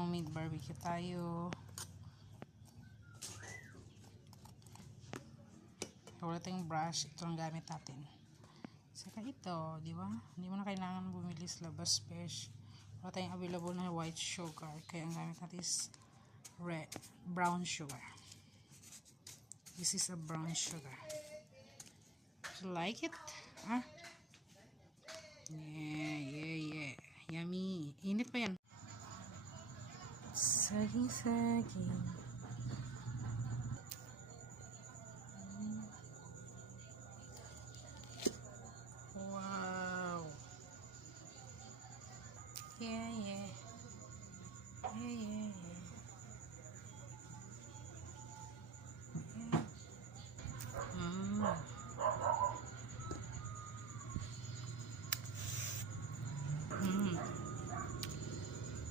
Homemade barbecue tayo. Wala tayong brush, ito ang gamit natin. Saka ito, di ba? Hindi mo na kailangan bumili sa labas, fish. Wala tayong available na white sugar, kaya ang gamit natin is brown sugar. This is a brown sugar. Do you like it? Ah? Yeah. Yummy. Init pa yan. Saging.